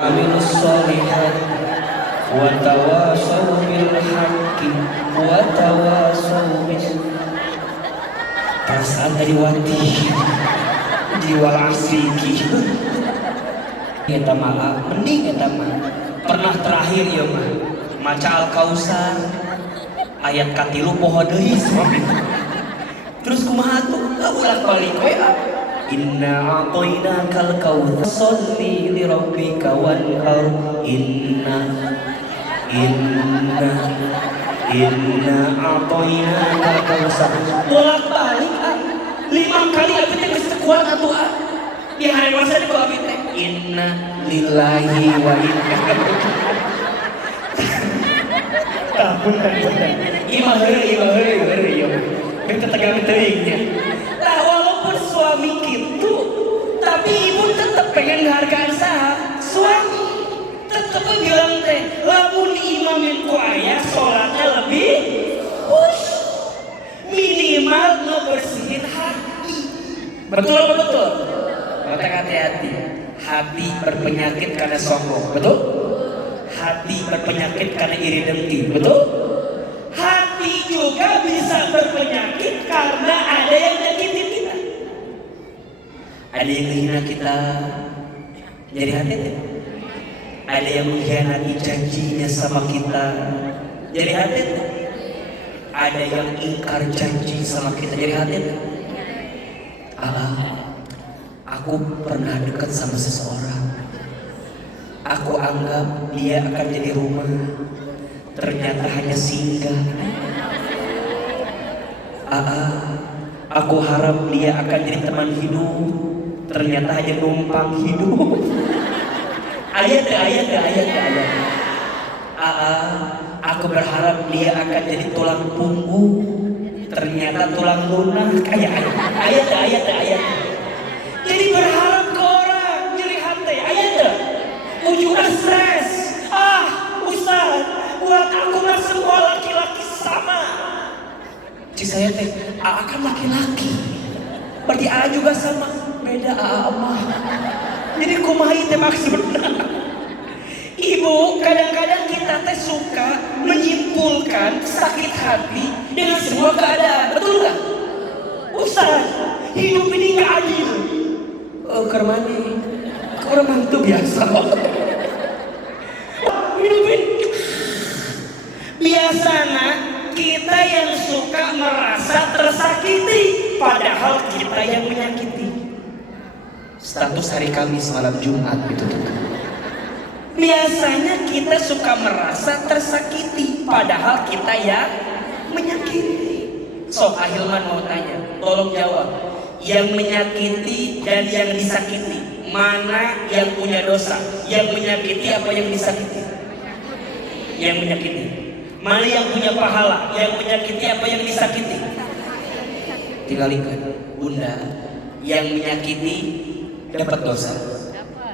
amilus solihat wa tawasaw bil haqqi wa tawasaw bis. Perasaan dari wati jiwa asriki eta mah mending eta mah pernah terakhir ya mah maca Al-Kausar ayat katilu poho deui suami. Terus kumaha tuh bolak-balik we inna a'tainakal kautsar sholli li rabbika wanhar inna a'tainakal kautsar bolak-balik 5 kali abi teh geus kuat atuh di hari masa di abi teh inna lillahi wa inna punten imah heureuy ya kita tegang teuingnya. Nah walaupun suami gitu tapi ibu tetap pengen hargaan sah suami tetap bilang teh lamun imamin ku aya sholatnya lebih minimal ngebersihin hati. Betul betul. Otak hati-hati. Hati berpenyakit karena sombong. Betul? Hati berpenyakit karena iri dengki. Betul? Hati juga bisa berpenyakit karena ada yang nyakitin kita. Ada yang menghina kita. Jadi hati-hati. Ada yang mengkhianati janjinya sama kita. Jadi hati-hati. Ada yang ingkar janji sama kita. Jadi hati-hati. Aku pernah dekat sama seseorang. Aku anggap dia akan jadi rumah. Ternyata hanya singgah. Aku harap dia akan jadi teman hidup. Ternyata hanya numpang hidup. Ayat. Aku berharap dia akan jadi tulang punggung. Ternyata tulang lunak. Ayat. Jadi berharap ke orang jadi hati. Ayat. Ujungnya stres. Ustaz, buat aku mah semua laki-laki sama. Saya teh kan laki-laki. Berarti juga sama. Beda mah. Jadi kumaha teh maksudna. Ibu, kadang-kadang kita teh suka menyimpulkan sakit hati dengan semua keadaan. Betul nggak? Ustaz, hidup ini nggak adil. Kermani, korban tuh biasa. Hidup ini biasanya kita yang suka merasa tersakiti, padahal kita yang menyakiti. Status hari Kamis malam Jumat itu tuh. Biasanya kita suka merasa tersakiti, padahal kita yang menyakiti. Sok Ahilman mau tanya, tolong jawab. Yang menyakiti dan yang disakiti, mana yang punya dosa? Yang menyakiti apa yang disakiti? Yang menyakiti. Mana yang punya pahala? Yang menyakiti apa yang disakiti? Tinggalkan. Bunda, yang menyakiti dapat dosa,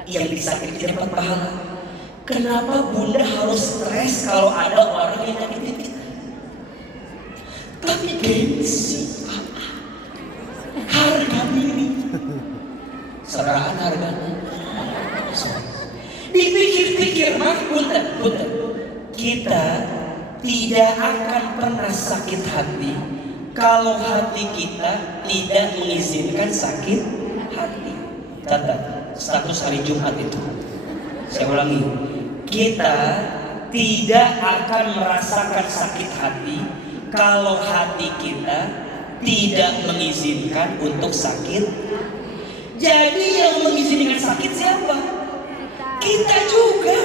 yang disakiti dapat pahala. Kenapa Bunda harus stres kalau ada orang yang nyakitin kita? Tapi gengsi, harga diri, serahan harganya. Dipikir-pikir mah, Bunda, kita tidak akan pernah sakit hati kalau hati kita tidak mengizinkan sakit hati. Catat status hari Jumat itu. Saya ulangi, kita tidak akan merasakan sakit hati kalau hati kita tidak mengizinkan untuk sakit. Jadi yang mengizinkan sakit siapa? Kita juga.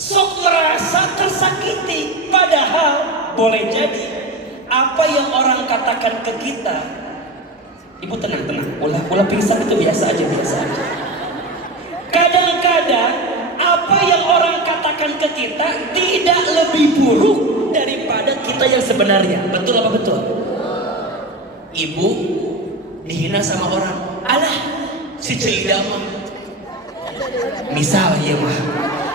Sok merasa tersakiti, padahal boleh jadi apa yang orang katakan ke kita. Ibu tenang, ulah pingsan itu biasa aja. Kadang-kadang apa yang orang katakan ke kita tidak lebih buruk daripada kita yang sebenarnya. Betul apa betul? Ibu dihina sama orang. Alah, si Ceida mah. Misal ya mah.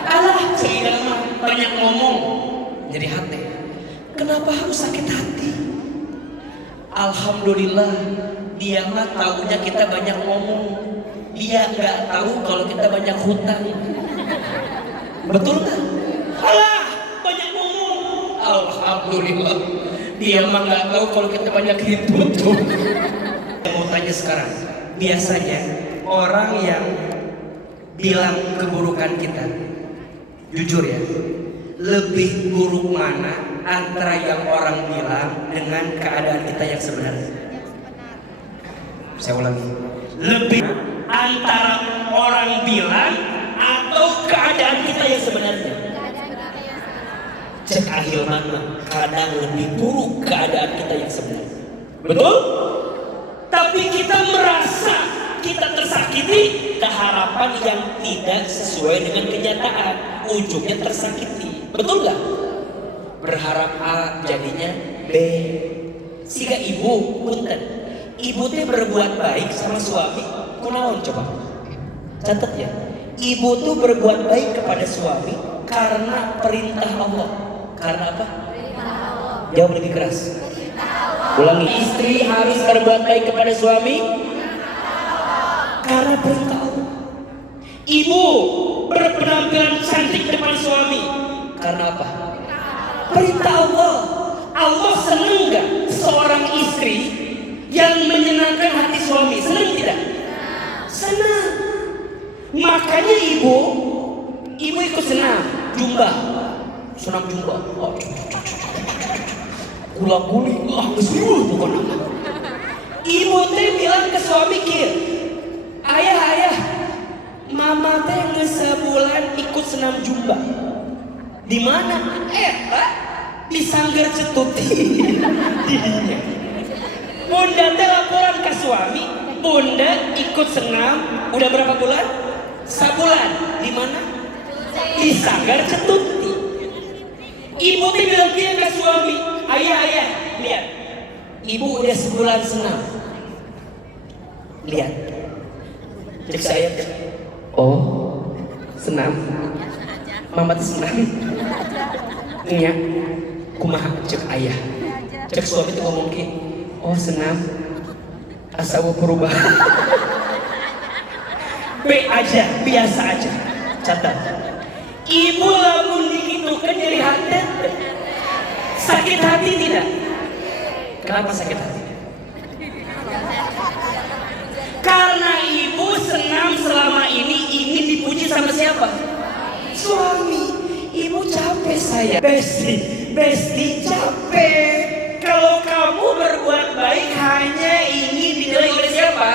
Alah, Ceida mah banyak ngomong. Jadi hati. Kenapa harus sakit hati? Alhamdulillah, dia mah taunya kita banyak ngomong. Dia nggak tahu kalau kita banyak hutang. Betul kan? Alah, banyak ngomong. Alhamdulillah. Dia mah nggak tahu kalau kita banyak hidup tuh. Mau tanya sekarang, biasanya orang yang bilang keburukan kita, jujur ya, lebih buruk mana antara yang orang bilang dengan keadaan kita yang sebenarnya? Saya ulangi, lebih antara orang bilang atau keadaan kita yang sebenarnya? Cek ahilman kadang lebih buruk keadaan kita yang sebenarnya. Betul? Tapi kita merasa kita tersakiti keharapan yang tidak sesuai dengan kenyataan, ujungnya tersakiti. Betul nggak? Berharap A jadinya B. Siga ibu punten, ibu teh berbuat baik sama suami kunaon coba catat ya. Ibu tuh berbuat baik kepada suami karena perintah Allah. Karena apa? Jawab lebih keras. Ulangi, istri harus berbuat baik kepada suami karena perintah Allah. Ibu berpenampilan cantik depan suami karena apa? Perintah Allah. Allah senang gak seorang istri yang menyenangkan hati suami? Senang tidak? Senang. Makanya ibu ikut senam jumba. Senam jumba. Gula-guli, pokoknya. Ibu teh bilang ke suami kir, ayah, mama teh geus sebulan ikut senam jumba. Di mana? Di Sanggar Cetuti. Didinya. Bunda teh laporan ke suami, bunda ikut senam udah berapa bulan? Sebulan. Di mana? Di Sanggar Cetuti. Ibu teh bilang dia ke suami, ayah, lihat, ibu udah sebulan senam. Lihat, cek saya, oh senam, mama tuh senam, iya, kumaha cek ayah, cek suami tuh ngomong ki, oh senam, asal perubahan, B aja, biasa aja, catat. Ibu lamun dikitukan jadi hati, sakit hati tidak? Kenapa sakit hati? Karena ibu senam selama ini ingin dipuji sama siapa? Suami. Ibu capek saya. Besti capek. Kalau kamu berbuat baik hanya ingin dinilai oleh siapa?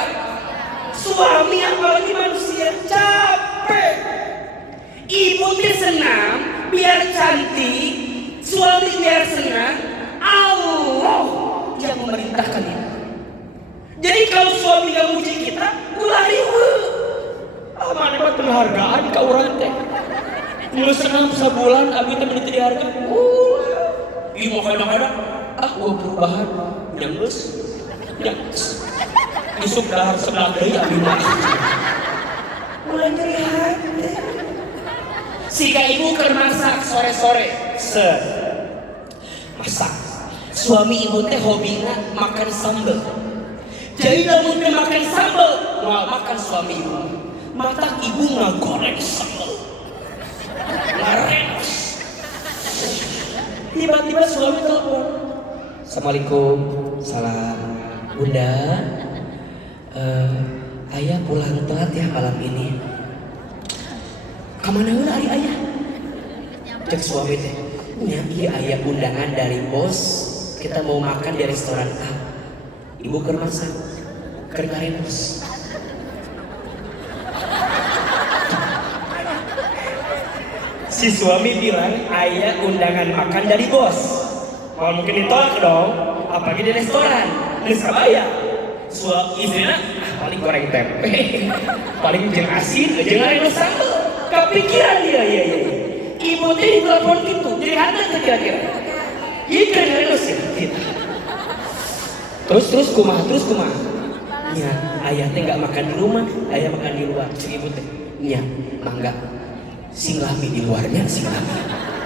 Suami, apalagi manusia, capek. Ibu teh senam biar cantik, suami biar senang. Allah yang memerintahkan itu. Jadi kalau suami gak muji kita, ulah riwe. Mana buat penghargaan ke orang teh. Mulu senam sebulan, abi teh meniti diharga. Ibu kadang-kadang, gua perubahan, nyanggus, isuk dahar sebelah deui abi mah. Mulai nyeri hati. Sika ibu keur masak sore-sore, masak. Suami ibu teh hobina makan sambal. Jadi lamun teh makan sambal, mau makan suami ibu. Mata ibu ngagoreng sambal. Ngarenos. Tiba-tiba suami telepon. Assalamualaikum, salam. Bunda, ayah pulang telat ya malam ini. Kamana heula ari ayah? Cek suami teh. Ya, iya ayah undangan dari bos. Kita mau makan di restoran A. Ibu keur masak, keur ngarenos. Si suami bilang ayah undangan makan dari bos. Kalau mungkin ditolak dong, apalagi di restoran. Geus kabayar. Istrinya paling goreng tempe, paling jeung asin, jeung ngarenos sambel. Kepikiran dia, iya. Ibu teh ditelepon gitu, jadi hantar tuh kira-kira. Iya kan ngarenos ya, gitu. Terus kumaha? Ya, ayah teh nggak makan di rumah, ayah makan di luar. Si ibu teh, ya, mangga. Singlami di luarnya, singlami.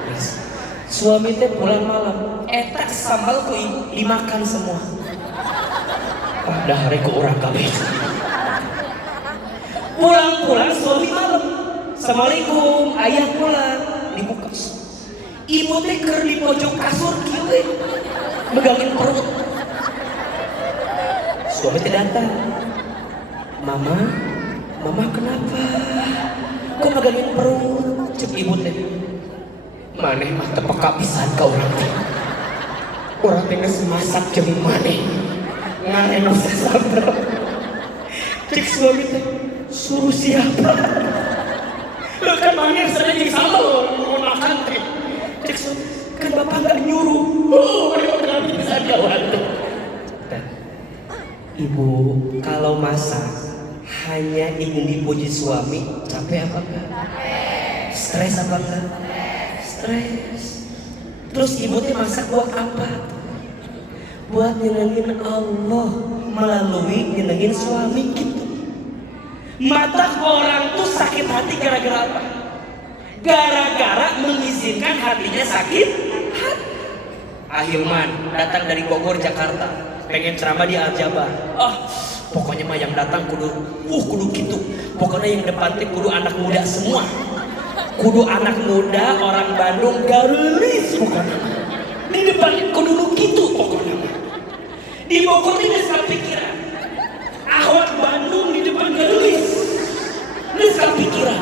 Yes. Suami teh pulang malam, eta sambal ku ibu dimakan semua. Padahal rek urang kabeh. Pulang-pulang suami malam. Assalamualaikum, ayah pulang. Dibuka. Ibu teh keur di pojok kasur kieu we. Megangin perut. Suami teh datang. Mama kenapa? Kok megangin perut? Cek ibu teh. Maneh mah teu peka pisan ka urang teh. Urang teh geus masak jeung maneh. Ngarenos sambel. Cek suami teh, suruh siapa? Kan maneh sadaya jeung sambel mau makan teh. Cek suami, kan bapak nggak nyuruh. Oh, kenapa bisa gawat? Ibu, kalau masak hanya ingin dipuji suami, capek apa enggak? Stres apa enggak? Stres. Terus ibu teh masak buat apa? Buat nyenengin Allah melalui nyenengin suami gitu. Mata orang tuh sakit hati gara-gara apa? Gara-gara mengizinkan hatinya sakit hati. Ahilman datang dari Bogor, Jakarta, pengen ceramah di Al-Jabar. Pokoknya mah yang datang kudu gitu. Pokoknya yang depan teh kudu anak muda semua. Kudu anak muda orang Bandung garulis pokoknya. Di depan kudu gitu pokoknya. Di Bogor ini geus kapikiran. Ahwat Bandung di depan garulis. Geus kapikiran.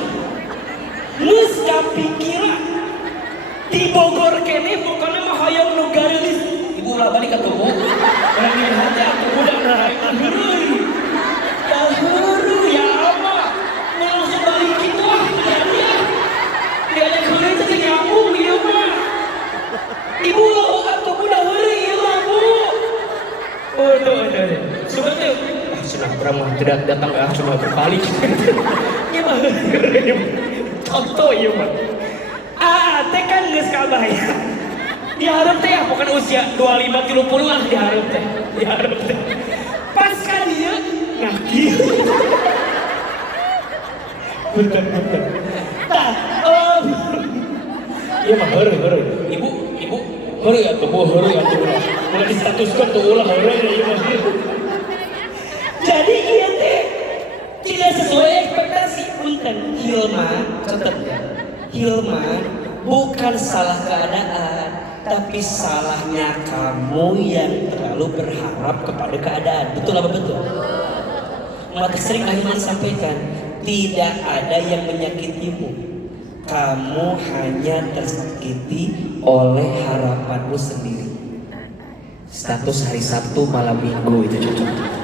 Di Bogor kene pokoknya mah hoyong nu garulis. Ibu ulah balik atuh Bu. Urang di hati atuh budak heureui. Dahulu ya Allah. Mau langsung balik kitu ah. Dia ada heureui teh nyambung ieu mah. Ibu atuh budak heureui ieu mah Bu. Aduh. Sebentar. Sudah beramah tidak datang cuma berbalik. Ieu mah contoh ieu mah. Teh kan geus kabaya. Diharap teh ya, pokoknya usia 25-30 lah diharap teh. Pas kan dia ngakir. Bentar. Iya mah heureuy. Ibu heureuy atuh ulah. Ulah distatuskeun tuh ulah heureuy ieu mah. Jadi ieu teh tidak sesuai ekspektasi. Punten, Hilman bukan salah keadaan, tapi salahnya kamu yang terlalu berharap kepada keadaan. Betul apa betul? Maka sering Ahilman sampaikan, tidak ada yang menyakitimu. Kamu hanya tersakiti oleh harapanmu sendiri. Status hari Sabtu malam Minggu itu cocok.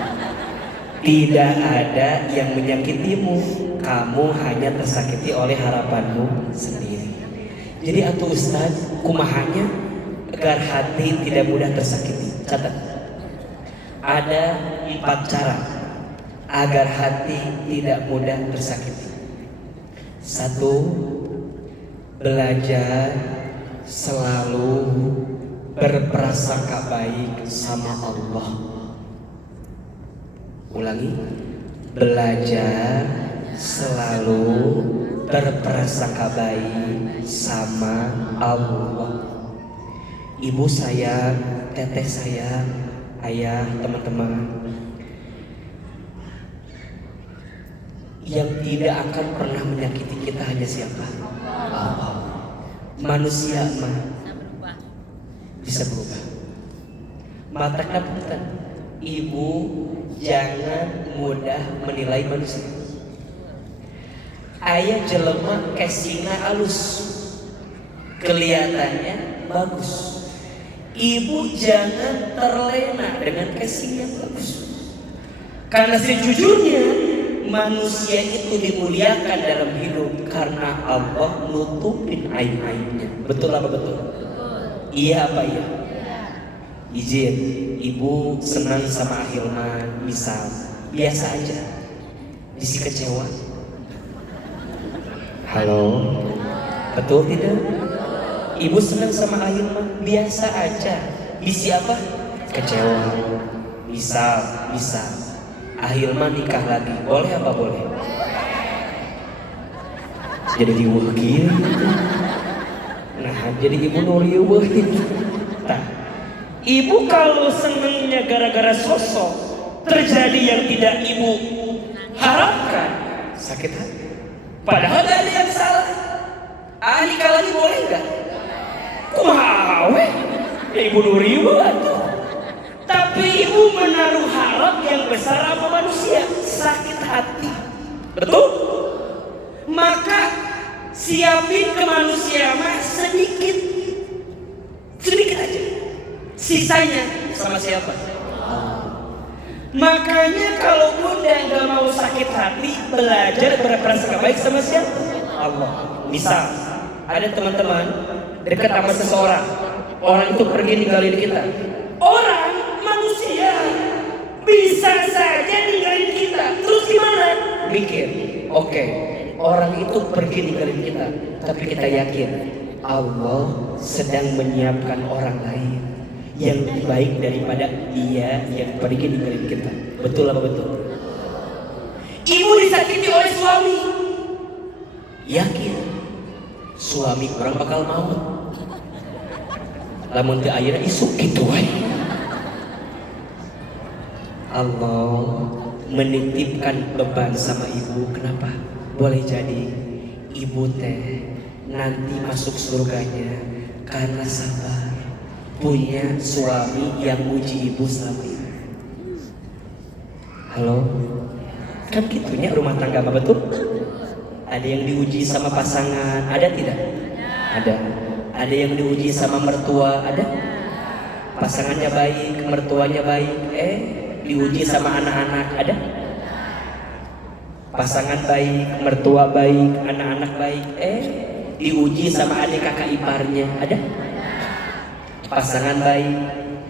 Tidak ada yang menyakitimu, kamu hanya tersakiti oleh harapanmu sendiri. Jadi atuh Ustaz, kumahanya agar hati tidak mudah tersakiti. Catat. Ada 4 cara agar hati tidak mudah tersakiti. 1. Belajar selalu berprasangka baik sama Allah. Ulangi, belajar selalu berprasangka baik sama Allah. Ibu sayang, teteh sayang, ayah, teman-teman, yang tidak akan pernah menyakiti kita hanya siapa? Allah. Manusia mah bisa berubah. Matakna punten, ibu jangan mudah menilai manusia. Aya jelema casingna alus, kelihatannya bagus. Ibu jangan terlena dengan casing yang bagus. Karena sejujurnya manusia itu dimuliakan dalam hidup karena Allah nutupin aib-aibnya. Betul apa betul? Iya apa iya? Izin, ibu senang sama Ahilman, misal biasa aja, bisi kecewa. Halo, betul tidak? Ibu senang sama Ahilman, biasa aja, bisi apa? Kecewa. Misal Ahilman nikah lagi, boleh apa boleh? Jadi diwakil. Nah, jadi ibu nuriuh. Nah, ibu kalau senangnya gara-gara sosok terjadi yang tidak ibu harapkan, sakit hati. Padahal gak ada yang salah. Nikah lagi boleh gak? Kumaha we? Ya ibu nuriwa tuh. Tapi ibu menaruh harap yang besar sama manusia, sakit hati. Betul? Maka siapin ke manusia mah sedikit aja. Sisanya sama siapa? Makanya kalau bunda gak mau sakit hati, belajar berprasangka baik sama siapa? Allah. Misal ada teman-teman dekat sama seseorang, orang itu pergi ninggalin kita. Orang manusia bisa saja ninggalin kita. Terus gimana? Mikir, oke, orang itu pergi ninggalin kita, tapi kita yakin Allah sedang menyiapkan orang lain yang lebih baik daripada dia yang pergi ninggalin kita. Betul apa betul? Ibu disakiti oleh suami, yakin suami orang bakal mau. Lamun teu ayeuna isuk kitu we. Allah menitipkan beban sama ibu. Kenapa? Boleh jadi ibu teh nanti masuk surganya karena sabar punya suami yang muji ibu selama ini. Halo? Kan gitunya rumah tangga mah betul? Ada yang diuji sama pasangan, ada tidak? Ada. Ada yang diuji sama mertua, ada? Pasangannya baik, mertuanya baik, diuji sama anak-anak, ada? Pasangan baik, mertua baik, anak-anak baik, diuji sama adik kakak iparnya, ada? Pasangan baik,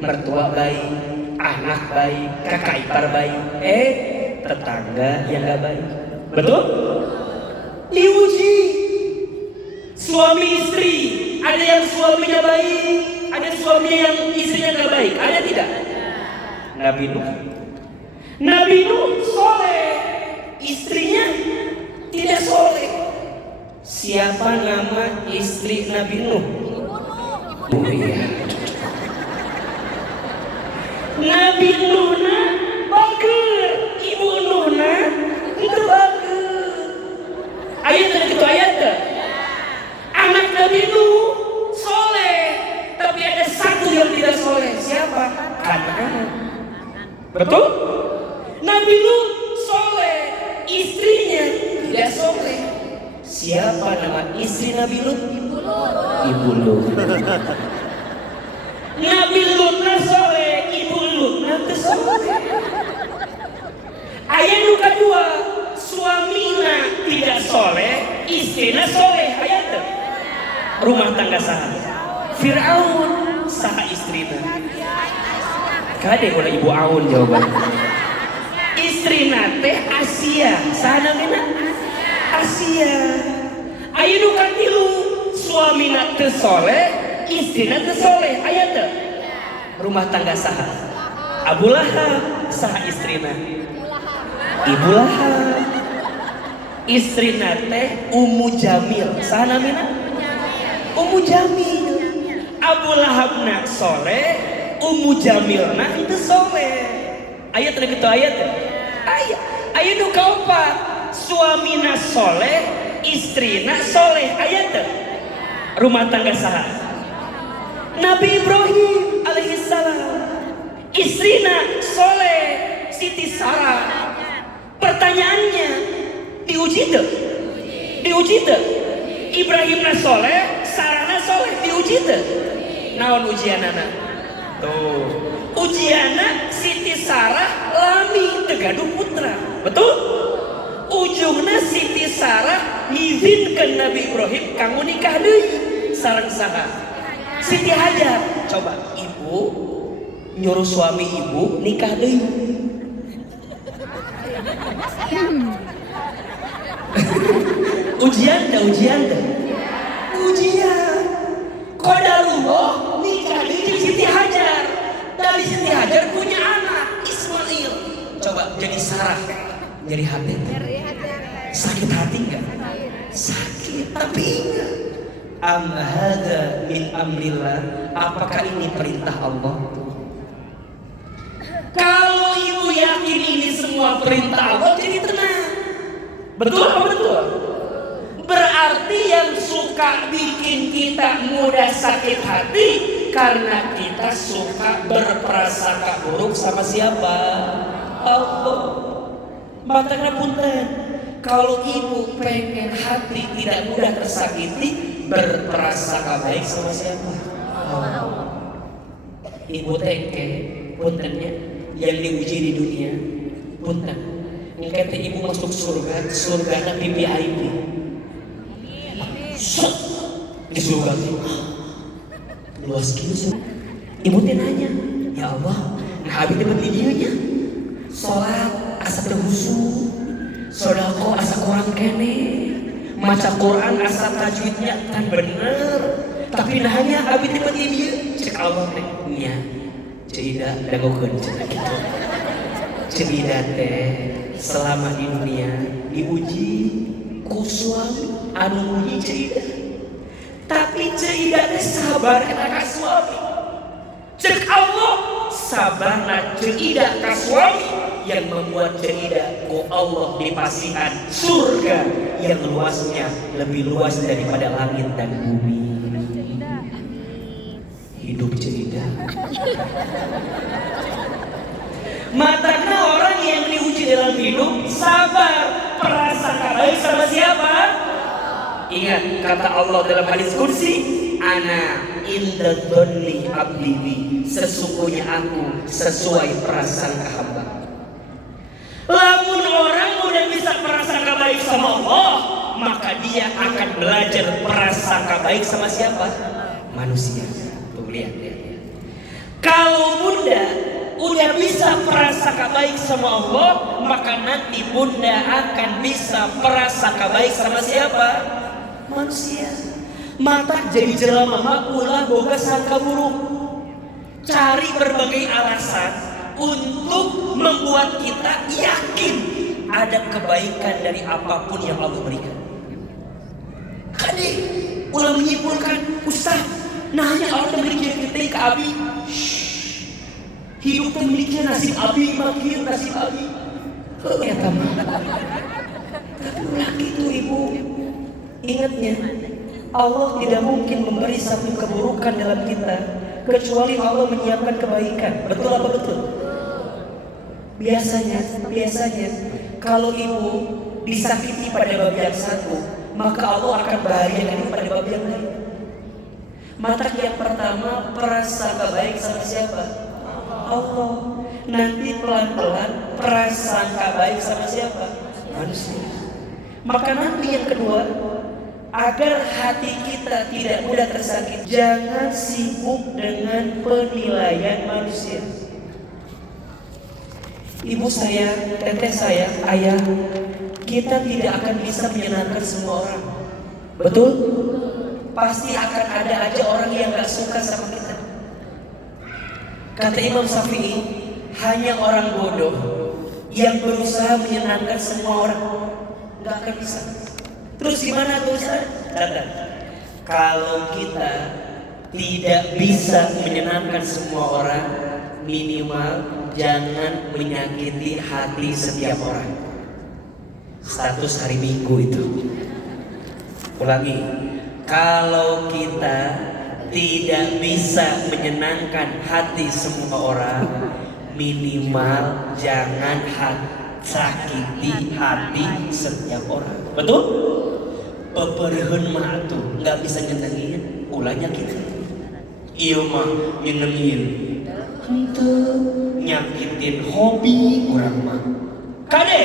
mertua baik, anak baik, kakak ipar baik, tetangga yang gak baik. Betul? Diuji. Suami istri, ada yang suaminya baik, ada suaminya yang istrinya gak baik, ada tidak? Nabi Nuh soleh, istrinya tidak soleh. Siapa nama istri Nabi Nuh? Oh iya. Nabi Nuhna bager, ibu Nuhna itu bager. Ayat itu ayat ke? Anak Nabi Nuh soleh, tapi ada satu yang tidak soleh. Siapa? Kan'an. Betul? Nabi Nuh soleh, istrinya tidak soleh. Siapa nama istri Nabi Lut? Ibu Lut. Nabi Lut soleh, ibu Lut soleh. Ayat yang kedua, suaminya tidak soleh, istrinya soleh. Ayat itu. Rumah tangga saha? Fir'aun saha istrina. Kade ulah ibu Aun jawaban. Istrina teh Asia. Saha namina? Asia. Aya nu katilu, suamina teu soleh, istrina teu soleh. Aya teu? Rumah tangga saha? Abu Lahab saha istrina? Ibu Lahab. Istrina teh Ummu Jamil. Saha namina? Ummu Jamil. Abu Lahabna soleh, Ummu Jamilna itu soleh. Ayat ada gitu ayat ya? Ayat nu kaopat, suamina soleh, istrina soleh. Ayat ya? Rumah tangga saha? Nabi Ibrahim alaihissalam, istrina soleh, Siti Sarah. Pertanyaannya, diuji tuh? Diuji tuh? Ibrahimna soleh, Sarana soleh, diuji tuh? Naon ujianana? Tuh, ujiana Siti Sarah lami tegaduh putra. Betul? Ujungna Siti Sarah ngizinkeun Nabi Ibrahim kanggo nikah deui sareng saha? Siti Hajar. Coba ibu nyuruh suami ibu nikah deui. Ujian dah. Ujian. Qadarullah nikah dengan Siti Hajar. Dari Siti Hajar punya anak Ismail. Coba jadi Sarah, jadi hati. Sakit hati enggak? Sakit, tapi ingat. Am hadza min amrillah. Apakah ini perintah Allah? Kalau ibu yakin ini semua perintah Allah, jadi tenang. Betul apa betul? Berarti yang suka bikin kita mudah sakit hati karena kita suka berprasangka buruk sama siapa? Allah. Makanya punten, kalau ibu pengen hati tidak mudah tersakiti, berprasangka baik sama siapa? Allah. Ibu teke puntennya yang diuji di dunia, punten. Kata ibu masuk surga, surga VIP. Di surga luas gitu. Ibu nanya, ya Allah, nah abis dapat videonya sholat asa terhusu, sodako asa kurang kene, maca Quran asa tajwidnya kan bener, tapi nahnya abis dapat video cek Allah teh nya ceida dagokeun cenah kitu. Ceida teh selama di dunia diuji ku suami anu uji ceida, tapi ceida teh sabar eta ka suami. Cek Allah sabarna ceida ka suami yang membuat ceida ku Allah dipasihan surga yang luasnya lebih luas daripada langit dan bumi. Hidup ceida. Matanya orang yang diuji dalam hidup sabar, prasangka baik sama siapa? Ingat kata Allah dalam hadis kursi, ana inda dzanni abdi bi, sesungguhnya aku sesuai prasangka hamba. Lamun orang udah bisa prasangka baik sama Allah, maka dia akan belajar prasangka baik sama siapa? Manusia. Tuh lihat. Kalau bunda udah bisa prasangka baik sama Allah, maka nanti bunda akan bisa prasangka baik sama siapa? Manusia. Mata jadi jelema ulah boga sangka buruk. Cari berbagai alasan untuk membuat kita yakin ada kebaikan dari apapun yang Allah berikan. Kade ulah menyimpulkan, Ustaz, nahnya Allah memiliki kita ke abi. Hidup itu memiliki nasib abi, makin nasib abi. Eta mah. Tapi ulah gitu ibu. Ingatnya, Allah tidak mungkin memberi satu keburukan dalam kita kecuali Allah menyiapkan kebaikan. Betul apa betul? Biasanya kalau ibu disakiti pada bab yang satu, maka Allah akan bahagiakan pada bab yang lain. Mata yang pertama prasangka baik sama siapa? Allah. Nanti pelan-pelan prasangka baik sama siapa? Manusia. Maka nanti yang kedua, agar hati kita tidak mudah tersakiti, jangan sibuk dengan penilaian manusia. Ibu saya, teteh saya, ayah, kita tidak akan bisa menyenangkan semua orang. Betul? Pasti akan ada aja orang yang gak suka sama kita. Kata Imam Syafi'i, hanya orang bodoh yang berusaha menyenangkan semua orang, gak akan bisa. Terus gimana tuh Ustaz? Kalau kita tidak bisa menyenangkan semua orang, minimal jangan menyakiti hati setiap orang. Status hari Minggu itu. Ulangi, kalau kita tidak bisa menyenangkan hati semua orang, minimal jangan sakiti hati setiap orang. Betul? Peperihun mah tuh nggak bisa nyenengin, ulahnya kita. Iya mah nyenengin, hente nyakitin hobi orang mah. Kade,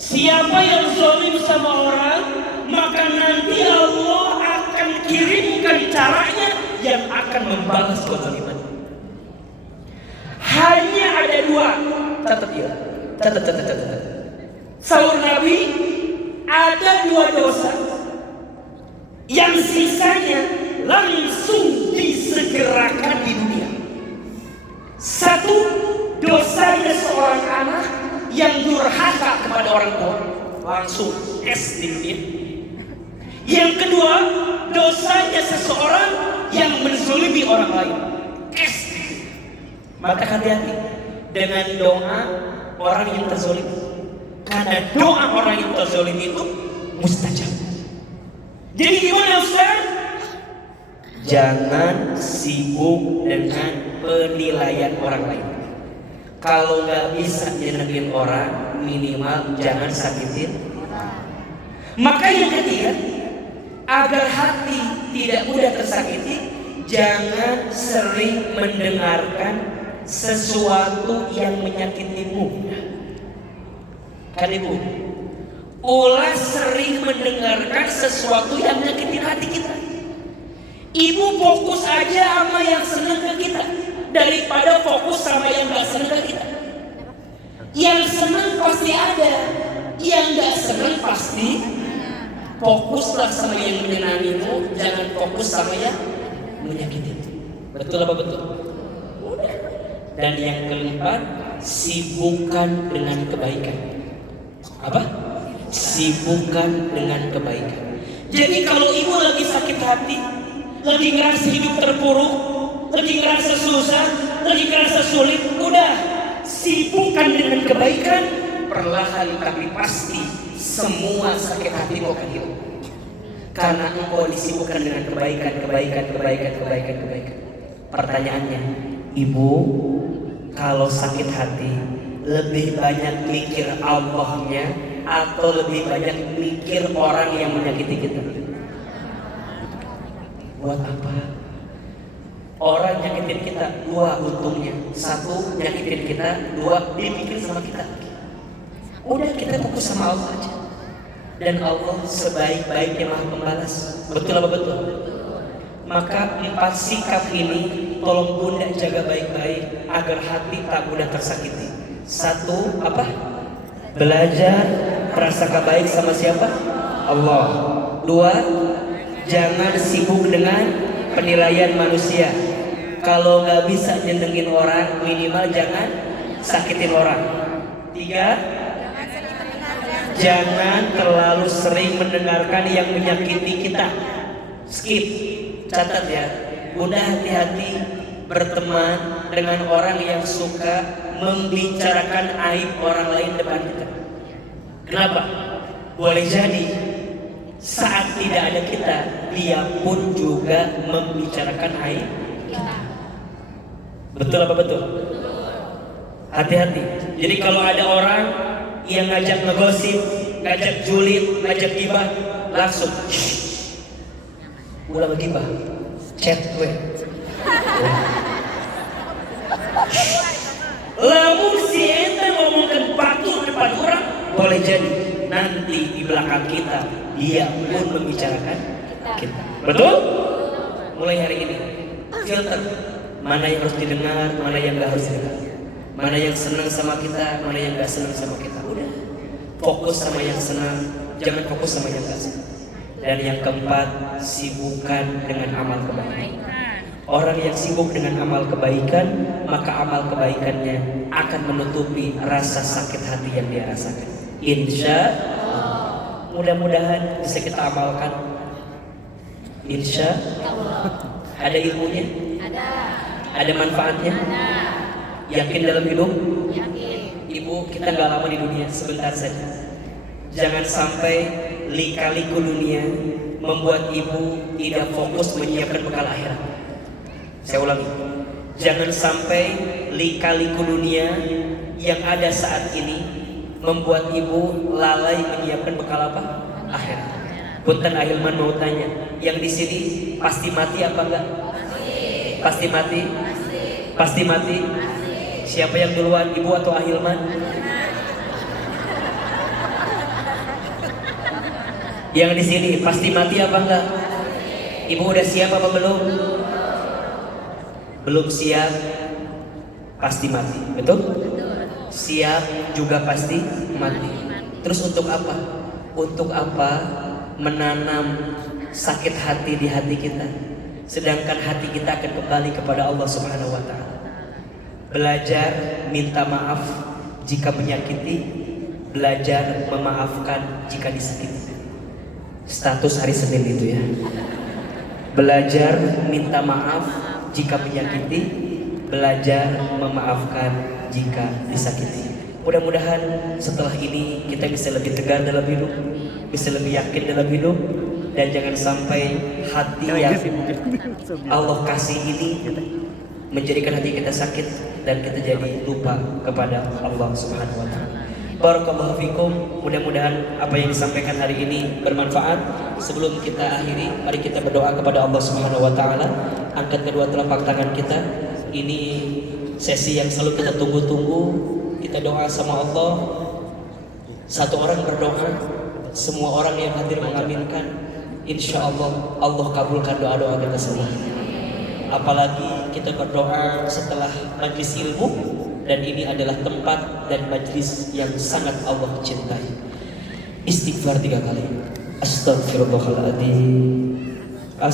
siapa yang zalim sama orang, maka nanti Allah akan kirimkan caranya yang akan membalas kezaliman. Hanya ada dua, catat ya, catat. Sahur Nabi, ada dua dosa yang sisanya langsung disegerakan di dunia. Satu, dosanya seorang anak yang durhaka kepada orang tua, langsung es di dunia. Yang kedua, dosanya seseorang yang menzalimi orang lain, es di dunia. Maka hati-hati dengan doa orang yang terzalim. Karena doa orang yang terzalim itu mustajab. Jadi gimana Ustaz? Jangan sibuk dengan penilaian orang lain. Kalau nggak bisa nyenengin orang, minimal jangan sakitin. Maka yang ketiga, agar hati tidak mudah tersakiti, jangan sering mendengarkan sesuatu yang menyakitimu. Kan ibu, ulah sering mendengarkan sesuatu yang menyakitin hati kita. Ibu fokus aja sama yang seneng ke kita daripada fokus sama yang gak seneng ke kita. Yang seneng pasti ada, yang gak seneng pasti. Fokuslah sama yang menyenangimu, jangan fokus sama yang menyakitimu. Betul apa betul? Dan yang keempat, sibukkan dengan kebaikan. Apa? Sibukkan dengan kebaikan. Jadi kalau ibu lagi sakit hati, lagi ngerasa hidup terpuruk, lagi ngerasa susah, lagi ngerasa sulit, udah sibukkan dengan kebaikan. Perlahan tapi pasti semua sakit hatimu akan hilang. Karena engkau disibukkan dengan kebaikan. Pertanyaannya, ibu kalau sakit hati lebih banyak mikir Allahnya atau lebih banyak mikir orang yang menyakiti kita? Buat apa? Orang nyakitin kita dua untungnya. Satu nyakitin kita, dua dia mikir sama kita. Udah kita fokus sama Allah aja. Dan Allah sebaik-baiknya Maha Pembalas. Betul apa betul? Maka 4 sikap ini tolong bunda jaga baik-baik agar hati tak mudah tersakiti. 1, apa? Belajar prasangka baik sama siapa? Allah. 2, jangan sibuk dengan penilaian manusia. Kalau nggak bisa nyenengin orang, minimal jangan sakitin orang. 3, jangan terlalu sering mendengarkan yang menyakiti kita. Skip. Catat ya, bunda hati-hati berteman dengan orang yang suka membicarakan aib orang lain depan kita. Kenapa? Boleh jadi saat tidak ada kita, dia pun juga membicarakan aib kita. Betul apa betul? Hati-hati. Jadi kalau ada orang yang ngajak ngegosip, ngajak julid, ngajak gibah, langsung ulah begibah, chat gue. Lamun si ente ngomongkan batur depan orang, boleh jadi nanti di belakang kita dia pun membicarakan kita. Betul? Mulai hari ini filter mana yang harus didengar, mana yang gak harus didengar, mana yang senang sama kita, mana yang gak senang sama kita. Udah fokus sama yang senang, jangan fokus sama yang gak senang. Dan yang keempat, sibukkan dengan amal kebaikan. Orang yang sibuk dengan amal kebaikan, maka amal kebaikannya akan menutupi rasa sakit hati yang dia rasakan. Insya Allah. Mudah-mudahan bisa kita amalkan. Insya Allah. Ada ilmunya? Ada manfaatnya? Yakin dalam hidup? Ibu, kita gak lama di dunia, sebentar saja. Jangan sampai lika-liku dunia membuat ibu tidak fokus menyiapkan bekal akhirat. Saya ulangi, jangan sampai lika-liku dunia yang ada saat ini membuat ibu lalai menyiapkan bekal apa? Akhirat. Punten Ahilman mau tanya, yang di sini pasti mati apa enggak? Pasti mati? Pasti mati? Siapa yang duluan, ibu atau Ahilman? Yang di sini pasti mati apa enggak? Ibu udah siap apa belum? Belum siap, pasti mati, betul? Siap juga pasti mati. Terus untuk apa? Untuk apa menanam sakit hati di hati kita? Sedangkan hati kita akan kembali kepada Allah Subhanahu wa Ta'ala. Belajar minta maaf jika menyakiti, belajar memaafkan jika disakiti. Status hari Senin itu ya. Belajar minta maaf jika menyakiti, belajar memaafkan jika disakiti. Mudah-mudahan setelah ini kita bisa lebih tegar dalam hidup, bisa lebih yakin dalam hidup, dan jangan sampai hati yang Allah kasih ini menjadikan hati kita sakit dan kita jadi lupa kepada Allah Subhanahu wa taala. Barakallahu fikum. Mudah-mudahan apa yang disampaikan hari ini bermanfaat. Sebelum kita akhiri, mari kita berdoa kepada Allah Subhanahu wa taala. Angkat kedua telapak tangan kita. Ini sesi yang selalu kita tunggu-tunggu. Kita doa sama Allah. Satu orang berdoa, semua orang yang hadir mengaminkan. Insya Allah, Allah kabulkan doa-doa kita semua. Apalagi kita berdoa setelah majlis ilmu, dan ini adalah tempat dan majlis yang sangat Allah cintai. Istighfar 3 kali. Astaghfirullahaladzim.